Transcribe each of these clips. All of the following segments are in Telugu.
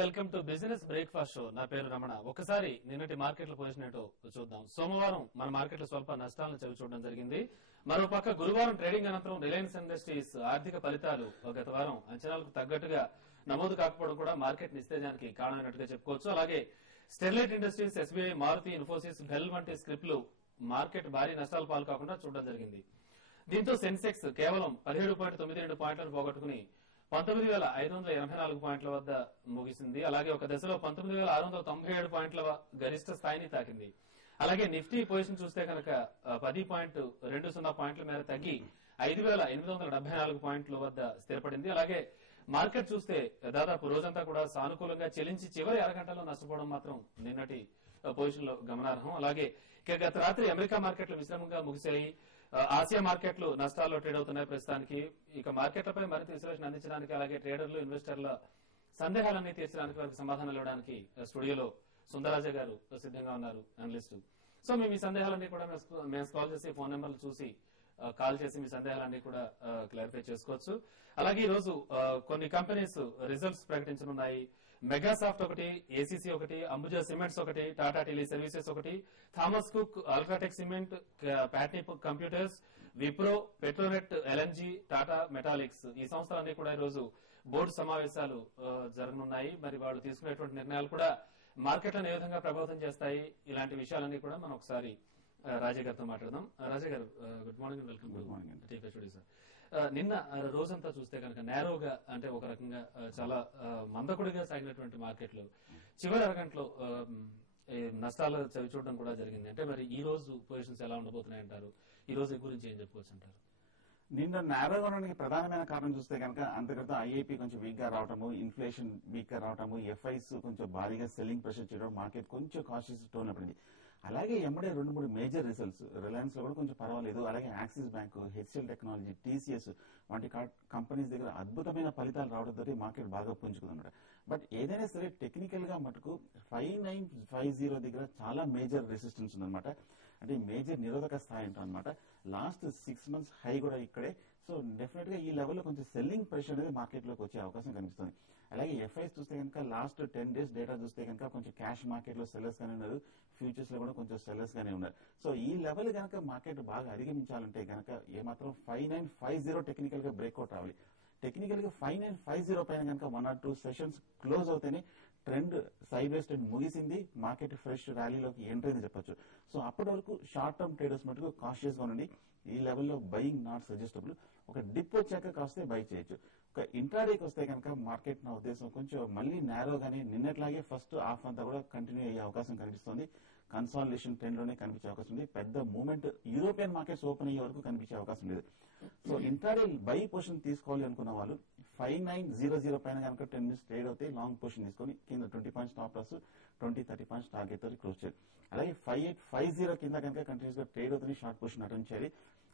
Welcome to business breakfast show. నా పేరు రమణ. ఒకసారి నిన్నటి మార్కెట్ల పొజిషన్ ఏంటో చూద్దాం. సోమవారం మన మార్కెట్లో స్వల్ప నష్టాలను చవి చూడడం జరిగింది. మరోపక్క గురువారం ట్రేడింగ్ అనంతరం రిలయన్స్ ఇండస్ట్రీస్ ఆర్థిక ఫలితాలు గత వారం అంచనాలకు తగ్గట్టుగా నమోదు కాకపోవడం కూడా మార్కెట్ నిస్తేజానికి కారణమైనట్టుగా చెప్పుకోవచ్చు. అలాగే Sterlite industries, SBI, Maruti, Infosys, BEL వంటి స్క్రిప్ట్లు మార్కెట్ భారీ నష్టాల పాలు కాకుండా చూడడం జరిగింది. దీంతో సెన్సెక్స్ కేవలం 17.92 పాయింట్లను పోగొట్టుకుని 19,584 పాయింట్ల వద్ద ముగిసింది. అలాగే ఒక దశలో 19,697 పాయింట్ల గరిష్ట స్థాయిని తాకింది. అలాగే నిఫ్టీ పొజిషన్ చూస్తే కనుక 10.20 పాయింట్ల మేర తగ్గి 5,874 పాయింట్ల వద్ద స్థిరపడింది. అలాగే మార్కెట్ చూస్తే దాదాపు రోజంతా కూడా సానుకూలంగా చెలించి చివరి అరగంటలో నష్టపోవడం మాత్రం నిన్నటి పొజిషన్ లో గమనార్హం. అలాగే ఇక గత రాత్రి అమెరికా మార్కెట్లు మిశ్రమంగా ముగిశాయి. ఆసియా మార్కెట్లు నష్టాల్లో ట్రేడ్ అవుతున్నాయి ప్రస్తుతానికి. ఇక మార్కెట్లపై మరింత విశ్లేషణ అందించడానికి, అలాగే ట్రేడర్లు, ఇన్వెస్టర్ల సందేహాలన్నీ తీర్చడానికి, వారికి సమాధానాలు ఇవ్వడానికి స్టూడియోలో సుందరరాజ గారు సిద్ధంగా ఉన్నారు, అనలిస్టు. సో మీ సందేహాలన్నీ కూడా మేము కాల్ చేసి ఫోన్ నెంబర్లు చూసి కాల్ చేసి మీ సందేహాలన్నీ కూడా క్లారిఫై చేసుకోవచ్చు. అలాగే ఈ రోజు కొన్ని కంపెనీస్ రిజల్ట్స్ ప్రకటించనున్నాయి. మెగాసాఫ్ట్ ఒకటి, ఏసీసీ ఒకటి, అంబుజా సిమెంట్స్ ఒకటి, టాటా టెలి సర్వీసెస్ ఒకటి, Thomas cook, UltraTech cement, Patny computers, Wipro, Petronet, LNG, Tata metallics ఈ సంస్థలన్నీ కూడా ఈ రోజు బోర్డు సమావేశాలు జరగనున్నాయి. మరి వాళ్ళు తీసుకునేటువంటి నిర్ణయాలు కూడా మార్కెట్లను ఏ విధంగా ప్రభావితం చేస్తాయి, ఇలాంటి విషయాలన్నీ కూడా మనం ఒకసారి రాజా గారితో మాట్లాడదాం. రాజా గారు, good morning, welcome to TV studio sir. నిన్న రోజంతా చూస్తే కనుక నేరోగా, అంటే ఒక రకంగా చాలా మందకుడిగా సాగినటువంటి మార్కెట్లు చివరి అరగంటలో నష్టాలు చవి చూడడం కూడా జరిగింది. అంటే మరి ఈ రోజు పొజిషన్స్ ఎలా ఉండబోతున్నాయంటారు? ఈ రోజు గురించి ఏం చెప్పుకోవచ్చు అంటారు? నిన్న నేరో అవడానికి ప్రధానమైన కారణం చూస్తే కనుక అంతర్గత ఐఐపీ కొంచెం వీక్ గా రావటము, ఇన్ఫ్లేషన్ వీక్ గా రావటము, ఎఫ్ఐస్ కొంచెం భారీగా సెల్లింగ్ ప్రెషర్ చేయడం, మార్కెట్ కొంచెం కాషియస్ టోన్ పడింది. అలాగే ఎమ్మడే 2-3 మేజర్ రిజల్ట్స్ రిలయన్స్ లో కూడా కొంచెం పర్వాలేదు. అలాగే axis bank, HL technology, TCS వంటి కంపెనీస్ దగ్గర అద్భుతమైన ఫలితాలు రావడంతో మార్కెట్ బాగా పుంజుకుందన్నమాట. బట్ ఏదైనా సరే టెక్నికల్ గా మటుకు 5950 దగ్గర చాలా మేజర్ రెసిస్టెన్స్ ఉందన్నమాట. అంటే మేజర్ నిరోధక స్థాయి ఉంటుందన్నమాట. లాస్ట్ 6 months హై కూడా ఇక్కడే. సో డెఫినెట్ గా ఈ లెవెల్లో కొంచెం సెల్లింగ్ ప్రెషర్ అనేది మార్కెట్ లోకి వచ్చే అవకాశం కనిపిస్తుంది. అలాగే ఎఫ్ఐస్ చూస్తే కనుక లాస్ట్ 10 days డేటా చూస్తే కనుక కొంచెం క్యాష్ మార్కెట్ లో సెల్లర్స్ గానే ఉన్నారు, ఫ్యూచర్స్ లో కూడా కొంచెం సెల్లర్స్ గానే ఉన్నారు. సో ఈ లెవెల్ కనుక మార్కెట్ బాగా అధిగమించాలంటే కనుక ఏమాత్రం 5950 టెక్నికల్ గా బ్రేక్అవుట్ రావాలి. టెక్నికల్ గా 5950 పైన కనుక 1 or 2 సెషన్స్ క్లోజ్ అవుతేనే ట్రెండ్ సైడ్ వేస్ ట్రెండ్ ముగిసింది, మార్కెట్ ఫ్రెష్ ర్యాలీలోకి ఎంటర్ అయింది చెప్పొచ్చు. సో అప్పటి వరకు షార్ట్ టర్మ్ ట్రేడర్స్ మటుకు కాషియస్ గా ఉండండి. ఈ లెవెల్లో బయింగ్ నాట్ సజెస్టబుల్. ఒక డిప్ వచ్చాక కాస్తే బై చేయొచ్చు. ఒక ఇంట్రాడేకి వస్తే కనుక మార్కెట్ నా ఉద్దేశం కొంచెం మళ్ళీ నేరోగానే నిన్నట్లాగే ఫస్ట్ హాఫ్ అంతా కూడా కంటిన్యూ అయ్యే అవకాశం కనిపిస్తుంది. కన్సాలిడేషన్ ట్రెండ్ లోనే కనిపించే అవకాశం ఉంది. పెద్ద మూవ్మెంట్ యూరోపియన్ మార్కెట్స్ ఓపెన్ అయ్యే వరకు కనిపించే అవకాశం లేదు. సో ఇంట్రాడే బై పొజిషన్ తీసుకోవాలి అనుకున్న వాళ్ళు 5900 పైన కనుక 10 minutes ట్రేడ్ అవుతే లాంగ్ పొజిషన్ తీసుకొని కింద 20 points stop loss, 20-30 points target తో క్లోజ్ చేయాలి. అలాగే 5850 కింద కనుక కంటిన్యూస్ గా ట్రేడ్ అవుతుంది, షార్ట్ పొజిషన్ అటెండ్ చేయాలి.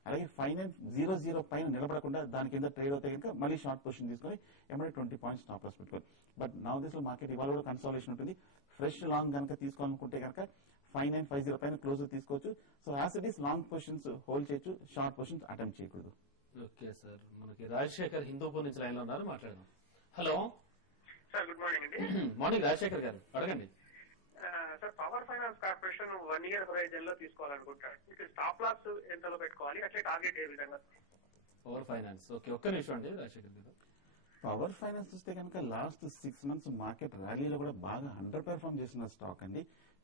అలాగే 5900 పైన నిలబడకుండా దాని కింద ట్రేడ్ అవుతే కనుక మళ్ళీ షార్ట్ పొజిషన్ తీసుకొని ఏమంటే 20 పాయింట్స్ స్టాప్ లాస్ పెట్టుకోవాలి. బట్ నా ఉద్దేశంలో మార్కెట్ ఇవాళ కూడా కన్సాలిడేషన్ ఉంటుంది. ఫ్రెష్ లాంగ్ కనుక తీసుకోవాలనుకుంటే కనుక 5950 పైన క్లోజ్ తీసుకోవచ్చు. So as it is long positions hold చేయొచ్చు, షార్ట్ పొజిషన్స్ అటెంప్ట్ చేయకూడదు. ఓకే సార్, మనకి రాజశేఖర్ హిందూపూర్ నుంచి లైన్ లో ఉన్నారు, మాట్లాడదాం. హలో సార్, గుడ్ మార్నింగ్ అండి. మార్నింగ్ రాజశేఖర్ గారు, అడగండి. Sir, power finance corporation 1 year horizon లో తీసుకోవాలనుకుంటారు. స్టాప్ లాస్ ఎంతలో పెట్టుకోవాలి, అట్లే టార్గెట్ ఏ విధంగా? పవర్ ఫైనాన్స్, ఓకే, ఒక్క నిమిషం అండి రాజశేఖర్ గారు. పవర్ ఫైనాన్స్ చూస్తే కనుక లాస్ట్ 6 months మార్కెట్ ర్యాలీలో కూడా బాగా అండర్ పెర్ఫార్మ్ చేసిన స్టాక్ అండి.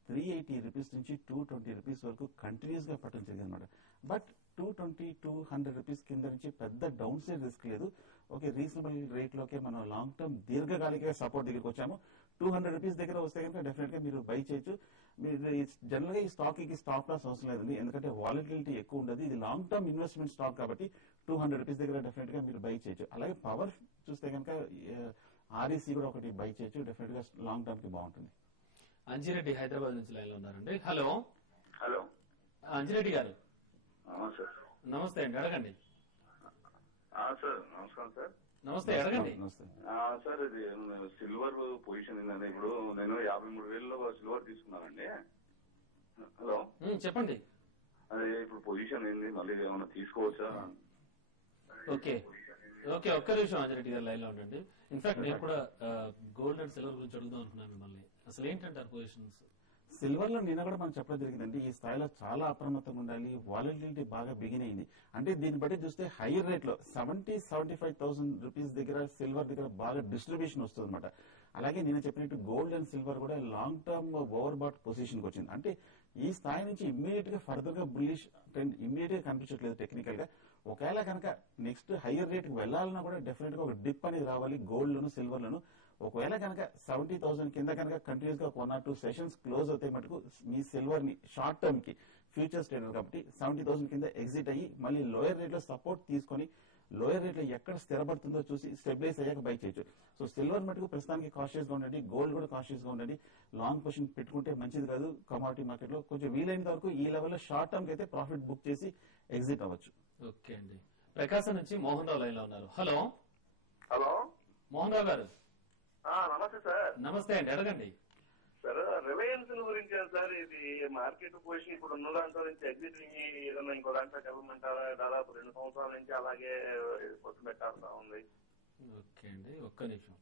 380 రూపీస్ నుంచి 220 రూపీస్ వరకు కంటిన్యూస్ గా పట్టడం జరిగింది అనమాట. బట్ 220-200 రూపీస్ కింద నుంచి పెద్ద డౌన్ సైడ్ రిస్క్ లేదు. ఓకే, రీజనబుల్ రేట్ లోకే మనం లాంగ్ టర్మ్ దీర్ఘకాలిక సపోర్ట్ దగ్గరికి వచ్చాము. 200 రూపీస్ దగ్గర వస్తే కనుక డెఫినెట్ గా మీరు బై చేయొచ్చు. మీరు జనరల్ గా ఈ స్టాక్ కి స్టాప్ లాస్ అవసరం లేదండి, ఎందుకంటే వాలటిలిటీ ఎక్కువ ఉండదు. ఇది లాంగ్ టర్మ్ ఇన్వెస్ట్మెంట్ స్టాక్ కాబట్టి 200 రూపీస్ దగ్గర డెఫినెట్ గా మీరు బై చేయొచ్చు. అలాగే పవర్ చూస్తే కనుక ఆర్ఈసీ కూడా ఒకటి బై చేయొచ్చు, డెఫినెట్ గా లాంగ్ టర్మ్ కి బాగుంటుంది. అంజిరెడ్డి హైదరాబాద్ నుంచి లైన్ లో ఉన్నారండి. హలో హలో, అంజిరెడ్డి గారు. సార్ నమస్తే అండి, అడగండి. సార్ నమస్కారం సార్. నమస్తే, అడగండి. సార్, ఇది సిల్వర్ పొజిషన్ ఏంటంటే ఇప్పుడు నేను 53,000లో సిల్వర్ తీసుకున్నానండి. హలో, చెప్పండి. అదే ఇప్పుడు పొజిషన్ ఏంది, మళ్ళీ ఏమైనా తీసుకోవచ్చా? ఓకే, ఓకే, ఒక్క నిమిషం అంజరెడ్డి గారు లైన్ లో ఉండండి. ఇన్ఫాక్ట్ నేను కూడా గోల్డ్ అండ్ సిల్వర్ గురించి అడుగుదాం అనుకున్నాను మిమ్మల్ని. అసలు ఏంటంటారు పొజిషన్స్? సిల్వర్ లో నిన్న కూడా మనం చెప్పడం జరిగిందండి, ఈ స్థాయిలో చాలా అప్రమత్తంగా ఉండాలి. వాలటిలిటీ బాగా బిగిన్ అయింది. అంటే దీన్ని బట్టి చూస్తే హైయర్ రేట్ లో 75,000 రూపీస్ దగ్గర సిల్వర్ దగ్గర బాగా డిస్ట్రిబ్యూషన్ వస్తుంది అనమాట. అలాగే నేను చెప్పినట్టు గోల్డ్ అండ్ సిల్వర్ కూడా long term over bat position కి వచ్చింది. అంటే ఈ స్థాయి నుంచి ఇమ్మీడియట్ గా ఫర్దర్ గా బుల్లిష్ ట్రెండ్ ఇమ్మీడియట్ గా కనిపించట్లేదు టెక్నికల్ గా. ఒకవేళ కనుక నెక్స్ట్ హైయర్ రేట్ కి వెళ్లాలన్నా కూడా డెఫినెట్ గా ఒక డిప్ అనేది రావాలి గోల్డ్ లోను సిల్వర్ లోను. ఒకవేళ కనుక 70,000 కింద కనుక కంటిన్యూస్ గా 1 or 2 సెషన్స్ క్లోజ్ అవుతాయి మటుకు మీ సిల్వర్ ని షార్ట్ టర్మ్ కి ఫ్యూచర్స్ ట్రేడర్ కాబట్టి 70,000 కింద ఎగ్జిట్ అయ్యి మళ్ళీ లోయర్ రేట్ లో సపోర్ట్ తీసుకొని లోయర్ రేట్ లో ఎక్కడ స్థిరపడుతుందో చూసి స్టెబిలైజ్ అయ్యాక బై చేయొచ్చు. సో సిల్వర్ మటుకు ప్రస్తుతానికి కాషియస్ గా ఉండండి, గోల్డ్ కూడా కాషియస్ గా ఉండండి. లాంగ్ పొజిషన్ పెట్టుకుంటే మంచిది కాదు. కమాడిటీ మార్కెట్ లో కొంచెం వీలైనంత వరకు ఈ లెవెల్లో షార్ట్ టర్మ్ కి అయితే ప్రాఫిట్ బుక్ చేసి ఎగ్జిట్ అవ్వచ్చు. ఓకే అండి. ప్రకాశం నుంచి మోహన్ రావు లైన్ లో ఉన్నారు. హలో హలో, మోహన్ రావు గారు. నమస్తే సార్. నమస్తే అండి, అడగండి. సార్ రిలయన్స్ గురించి సార్, ఇది మార్కెట్ పొజిషన్ ఇప్పుడు ఉన్న దాంట్లో నుంచి ఎగ్జిట్ ఏదైనా ఇంకో దాంట్లో చెప్పమంటారా? దాదాపు 2 సంవత్సరాల నుంచి అలాగే పొత్తు పెట్టాల్సి ఉంది. ఓకే అండి, ఒక్క నిమిషం.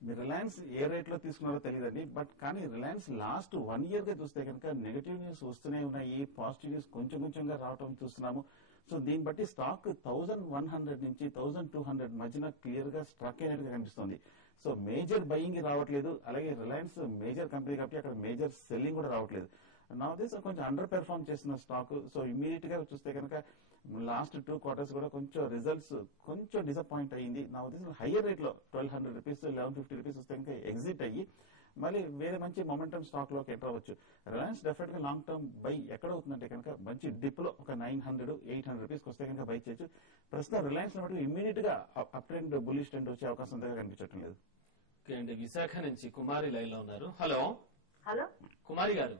మీరు రిలయన్స్ ఏ రేట్ లో తీసుకున్నారో తెలియదండి, బట్ కానీ రిలయన్స్ లాస్ట్ 1 year గా చూస్తే కనుక నెగటివ్ న్యూస్ వస్తూనే ఉన్నాయి, పాజిటివ్ న్యూస్ కొంచెం కొంచెంగా రావడం చూస్తున్నాము. సో దీన్ని బట్టి స్టాక్ 1100 నుంచి 1200 మధ్యన క్లియర్ గా స్ట్రక్ అయినట్టుగా కనిపిస్తుంది. సో మేజర్ బయింగ్ రావట్లేదు. అలాగే రిలయన్స్ మేజర్ కంపెనీ కాబట్టి అక్కడ మేజర్ సెల్లింగ్ కూడా రావట్లేదు. నా ఉద్దేశం కొంచెం అండర్ పెర్ఫార్మ్ చేస్తున్న స్టాక్. సో ఇమీడియట్ గా చూస్తే కనుక లాస్ట్ 2 quarters కూడా కొంచెం రిజల్ట్స్ కొంచెం డిసప్పాయింట్ అయ్యింది. నా ఉద్దేశం హైయర్ రేట్ లో 1200 రూపీస్ 1150 రూపీస్ వస్తే కనుక ఎగ్జిట్ అయ్యి మళ్ళీ వేరే మంచి మొమెంటం స్టాక్ లోకి ఎంటర్ అవ్వచ్చు. రిలయన్స్ డెఫినెట్ గా లాంగ్ టర్మ్ బై ఎక్కడ అవుతుందంటే కనుక మంచి డిప్ లో ఒక 900-800 రూపీస్ వస్తే కనుక బై చేయొచ్చు. ప్రస్తుతం రిలయన్స్ లో మటుకు ఇమీడియట్ గా అప్ ట్రెండ్ బుల్లిష్ ట్రెండ్ వచ్చే అవకాశం అంతగా కనిపించడం లేదు. ఓకే అండి. విశాఖ నుంచి కుమారి లైన్ లో ఉన్నారు. హలో హలో, కుమారి గారు.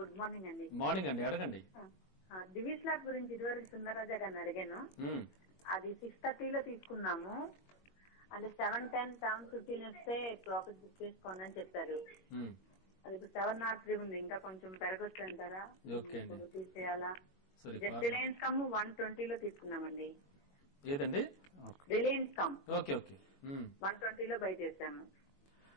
గుడ్ మార్నింగ్ అండి. మార్నింగ్ అండి, అడగండి. డివిస్ ల్యాబ్ గురించి ఇదివరకు సుందరరాజా గారిని అడిగాను. అది 6:30 లో తీసుకున్నాము. అంటే 710, 715 వస్తే ప్రాఫిట్ బుక్ చేసుకోండి అని చెప్పారు. అది ఇప్పుడు 703 ఉంది, ఇంకా కొంచెం పెరగొచ్చు అంటారా? తీసేయాలా? జస్ట్ రిలయన్స్ కమ్ 120 లో తీసుకున్నామండి. ఏదండి? రిలయన్స్ కమ్ ఓకే ఓకే 120 లో బై చేశాము.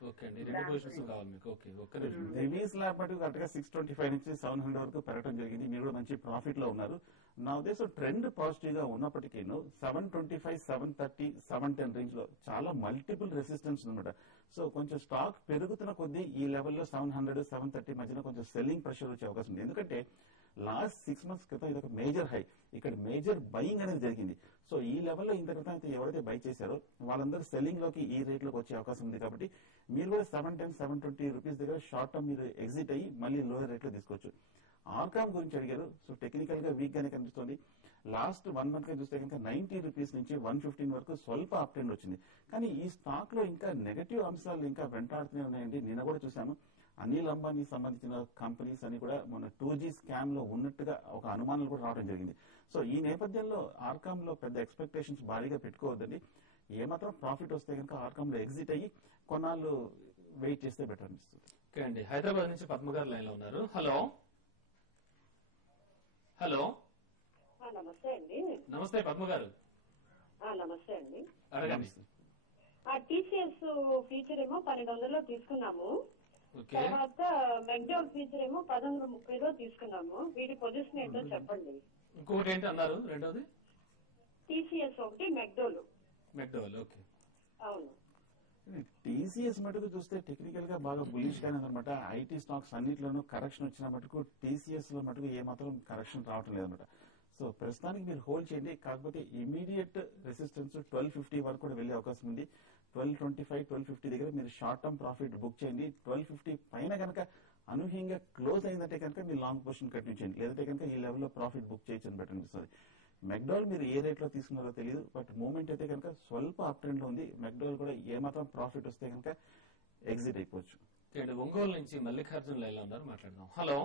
ఓకే అండి, 2 పొజిషన్స్ కావాలి మీకు. ఓకే, ఒక్క నిమిషం. రిలీజ్ ల్యాబ్ మటుకు కరెక్ట్ గా 625 నుంచి 700 వరకు పెరగడం జరిగింది. మీరు కూడా మంచి ప్రాఫిట్ లో ఉన్నారు. నా ఉద్దేశం ట్రెండ్ పాజిటివ్ గా ఉన్నప్పటికీ 725, 730, 710 రేంజ్ లో చాలా మల్టిపుల్ రెసిస్టెన్స్ ఉందన్నమాట. సో కొంచెం స్టాక్ పెరుగుతున్న కొద్దీ ఈ లెవెల్లో 700, 730 మధ్యన కొంచెం సెల్లింగ్ ప్రెషర్ వచ్చే అవకాశం ఉంది. ఎందుకంటే లాస్ట్ 6 months క్రితం ఇది ఒక మేజర్ హై, ఇక్కడ మేజర్ బయింగ్ అనేది జరిగింది. సో ఈ లెవెల్లో ఇంత క్రితం అయితే ఎవరైతే బై చేశారో వాళ్ళందరూ సెల్లింగ్ లోకి ఈ రేట్ లోకి వచ్చే అవకాశం ఉంది. కాబట్టి మీరు కూడా 710, 720 రూపీస్ దగ్గర షార్ట్ టర్మ్ మీరు ఎగ్జిట్ అయ్యి మళ్ళీ లోయర్ రేట్ లో తీసుకోవచ్చు. ఆర్కామ్ గురించి అడిగారు. సో టెక్నికల్ గా వీక్ గానే కనిపిస్తుంది. లాస్ట్ 1 month గా చూస్తే కనుక 90 రూపీస్ నుంచి 115 వరకు స్వల్ప అప్ ట్రెండ్ వచ్చింది. కానీ ఈ స్టాక్ లో ఇంకా నెగటివ్ అంశాలు ఇంకా వెంటాడుతూనే ఉన్నాయండి. నిన్న కూడా చూసాము, అనిల్ అంబానీ సంబంధించిన కంపెనీస్ అని కూడా మన 2G స్కామ్ లో ఉన్నట్టుగా ఒక అనుమానాలు కూడా రావడం జరిగింది. సో ఈ నేపథ్యంలో ఆర్కామ్ లో పెద్ద ఎక్స్పెక్టేషన్స్ భారీగా పెట్టుకోవద్దండి. ఏమాత్రం ప్రాఫిట్ వస్తే కనుక ఆర్కామ్ లో ఎగ్జిట్ అయ్యి కొన్నాళ్ళు వెయిట్ చేస్తే బెటర్ అనిపిస్తుంది. ఓకే అండి. హైదరాబాద్ నుంచి పద్మ గారు లైన్ లో ఉన్నారు. హలో హలో, నమస్తే అండి. నమస్తే పద్మ గారు. నమస్తే అండి. అడగండి. టీసీఎస్ ఫీచర్ ఏమో 1200 తీసుకున్నాము. ఓకే, తర్వాత మెక్డోల్ ఫీచర్ ఏమో 1130 తీసుకున్నాము. వీటి పొజిషన్ ఏంటో చెప్పండి. ఇంకొకటి ఏంటి అన్నారు రెండోది? టీసీఎస్ ఒకటి, మెక్డోల్. మెక్డోవల్. ఓకే, అవును. టీసీఎస్ మటుకు చూస్తే టెక్నికల్ గా బాగా బులిష్ గానే అనమాట. ఐటీ స్టాక్స్ అన్నిట్లోనూ కరెక్షన్ వచ్చిన మటుకు టీసీఎస్ లో మటుకు ఏమాత్రం కరెక్షన్ రావటం లేదనమాట. సో ప్రస్తుతానికి మీరు హోల్డ్ చేయండి. కాకపోతే ఇమీడియట్ రెసిస్టెన్స్ 1250 వరకు కూడా వెళ్లే అవకాశం ఉంది. 1225, 1250 దగ్గర మీరు షార్ట్ టర్మ్ ప్రాఫిట్ బుక్ చేయండి. 1250 పైన కనుక అనూహ్యంగా క్లోజ్ అయిందంటే కనుక మీరు లాంగ్ పొజిషన్ కంటిన్యూ చేయండి. లేదంటే కనుక ఈ లెవెల్లో ప్రాఫిట్ బుక్ చేయొచ్చు బెటర్ అనిపిస్తుంది. మెక్డోల్ మీరు ఏ రేట్ లో తీసుకున్నారో తెలియదు, బట్ మూమెంట్ అయితే కనుక స్వల్ప అప్ ట్రెండ్ లో ఉంది. మెక్డోల్ కూడా ఏమాత్రం ప్రాఫిట్ వస్తే కనుక ఎగ్జిట్ అయిపోవచ్చు. ఒంగోలు నుంచి మల్లికార్జున లైన్ లో ఉన్నారు, మాట్లాడదాం. Hello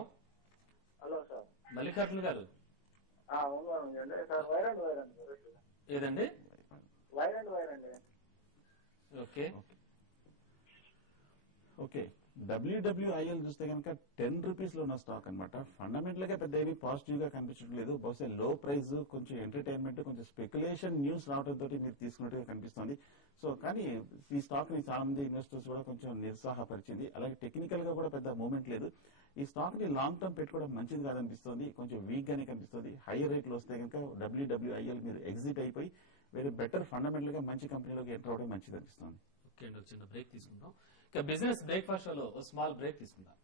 hello sir. మల్లికార్జున గారు. సార్ వైర్ అండ్ వైర్ అండి. ఏదండి? వైర్ అండ్ వైర్ అండి. ఓకే ఓకే, డబ్ల్యూడబ్ల్యూఐఎల్ చూస్తే కనుక 10 రూపీస్ లో ఉన్న స్టాక్ అనమాట. ఫండమెంటల్ గా పెద్ద ఏమి పాజిటివ్ గా కనిపించట్లేదు. బహుశా లో ప్రైస్, కొంచెం ఎంటర్టైన్మెంట్, కొంచెం స్పెక్యులేషన్ న్యూస్ రావడంతో మీరు తీసుకున్నట్టుగా కనిపిస్తుంది. సో కానీ ఈ స్టాక్ ని చాలా మంది ఇన్వెస్టర్స్ కూడా కొంచెం నిరుత్సాహపరిచింది. అలాగే టెక్నికల్ గా కూడా పెద్ద మూవ్మెంట్ లేదు. ఈ స్టాక్ ని లాంగ్ టర్మ్ పెట్టుకోవడం మంచిది కాదనిపిస్తుంది. కొంచెం వీక్ గానే కనిపిస్తుంది. హైయర్ రేట్ లో వస్తే కనుక డబ్ల్యూడబ్ల్యూఐఎల్ మీరు ఎగ్జిట్ అయిపోయి వేరే బెటర్ ఫండమెంటల్ గా మంచి కంపెనీలోకి ఎంటర్ అవడం మంచిది అనిపిస్తుంది. ఓకే అండి, చిన్న బ్రేక్ తీసుకుందాం. ఇక బిజినెస్ బ్రేక్ఫాస్ట్ షోలో స్మాల్ బ్రేక్ తీసుకుందాం.